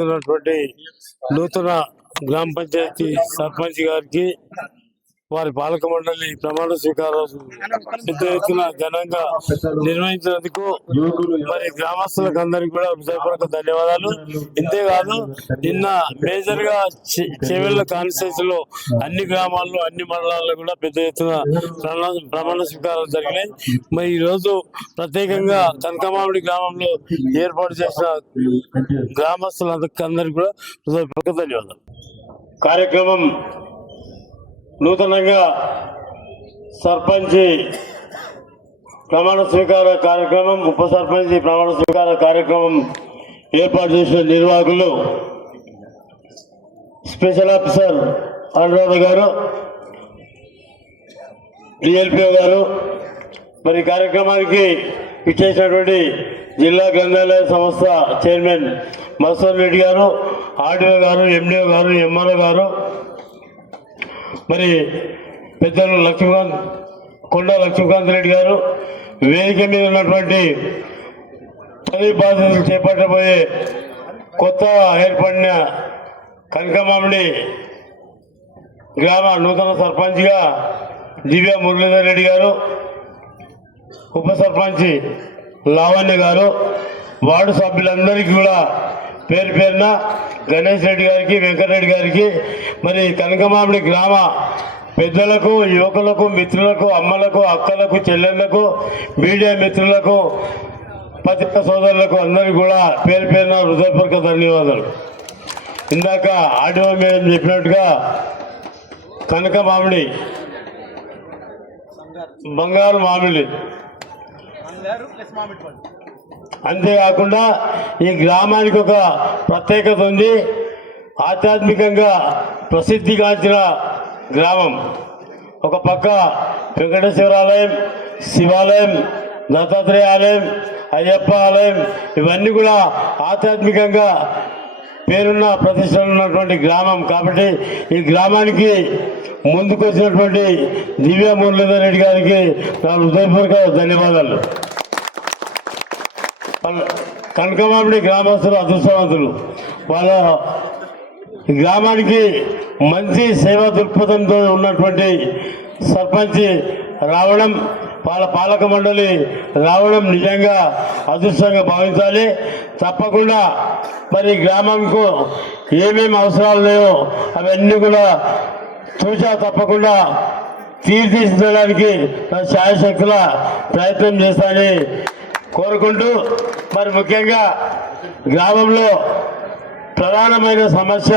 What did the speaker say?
ఎన్నికైతున్నటువంటి నూతన గ్రామ పంచాయతీ సర్పంచ్ గారికి వారి పాలక మండలి ప్రమాణ స్వీకారం పెద్ద ఎత్తున ఘనంగా నిర్వహించినందుకు మరి గ్రామస్తులకు అందరికీ కూడా హృదయపూర్వక ధన్యవాదాలు. ఇంతేకాదు నిన్న మేజర్ గా చేవెళ్ల కాన్స్టిట్యూన్సీ లో అన్ని గ్రామాల్లో అన్ని మండలాల్లో కూడా పెద్ద ఎత్తున ప్రమాణ స్వీకారం జరిగినాయి. మరి ఈ రోజు ప్రత్యేకంగా కనకమామిడి గ్రామంలో ఏర్పాటు చేసిన గ్రామస్తులందరికీ కూడా హృదయపూర్వక ధన్యవాదాలు. కార్యక్రమం నూతనంగా సర్పంచ్ ప్రమాణ స్వీకార కార్యక్రమం, ఉప సర్పంచ్ ప్రమాణ స్వీకార కార్యక్రమం ఏర్పాటు చేసిన నిర్వాహకులు స్పెషల్ ఆఫీసర్ అనురాధ గారు, డిఎల్పిఓ గారు, మరి కార్యక్రమానికి ఇచ్చేసినటువంటి జిల్లా గ్రంథాలయ సంస్థ చైర్మన్ మసూర్ రెడ్డి గారు, ఆర్డీఓ గారు, ఎండిఓ గారు, ఎంఆర్ఓ గారు, మరి పెద్దలు కొండ లక్ష్మీకాంత్ రెడ్డి గారు, వేదిక మీద ఉన్నటువంటి పదవి బాధ్యతలు చేపట్టబోయే కొత్త ఏర్పడిన కనకమామిడి గ్రామ నూతన సర్పంచ్గా దివ్య మురళీధర్ రెడ్డి గారు, ఉప సర్పంచ్ లావణ్య గారు, వార్డు సభ్యులందరికీ కూడా పేరు పేరున గణేష్ రెడ్డి గారికి, వెంకటరెడ్డి గారికి, మరి కనకమామిడి గ్రామ పెద్దలకు, యువకులకు, మిత్రులకు, అమ్మలకు, అక్కలకు, చెల్లెళ్లకు, మీడియా మిత్రులకు, పత్రికా సోదరులకు అందరికీ కూడా పేరు పేరున హృదయపూర్వక ధన్యవాదాలు. ఇందాక ఆడియో మేడం చెప్పినట్టుగా కనకమామిడి బంగారు మామిడి, అంతేకాకుండా ఈ గ్రామానికి ఒక ప్రత్యేకత ఉంది. ఆధ్యాత్మికంగా ప్రసిద్ధిగాంచిన గ్రామం. ఒక పక్క వెంకటేశ్వర ఆలయం, శివాలయం, దత్తాత్రేయ ఆలయం, అయ్యప్ప ఆలయం, ఇవన్నీ కూడా ఆధ్యాత్మికంగా పేరున్న ప్రతిష్టలు ఉన్నటువంటి గ్రామం. కాబట్టి ఈ గ్రామానికి ముందుకు వచ్చినటువంటి దివ్య మురళీధర్ రెడ్డి గారికి నా హృదయపూర్వక ధన్యవాదాలు. కనకమామిడి గ్రామస్తులు అదృష్టవంతులు. వాళ్ళ గ్రామానికి మంచి సేవా దృక్పథంతో ఉన్నటువంటి సర్పంచ్ రావడం, వాళ్ళ పాలక మండలి రావడం నిజంగా అదృష్టంగా భావించాలి. తప్పకుండా మరి గ్రామంకు ఏమేమి అవసరాలు లేవో అవన్నీ కూడా చూసా తప్పకుండా తీర్చిదిద్దడానికి నా శాయశక్తుల ప్రయత్నం చేస్తానని కోరుకుంటూ, మరి ముఖ్యంగా గ్రామంలో ప్రధానమైన సమస్య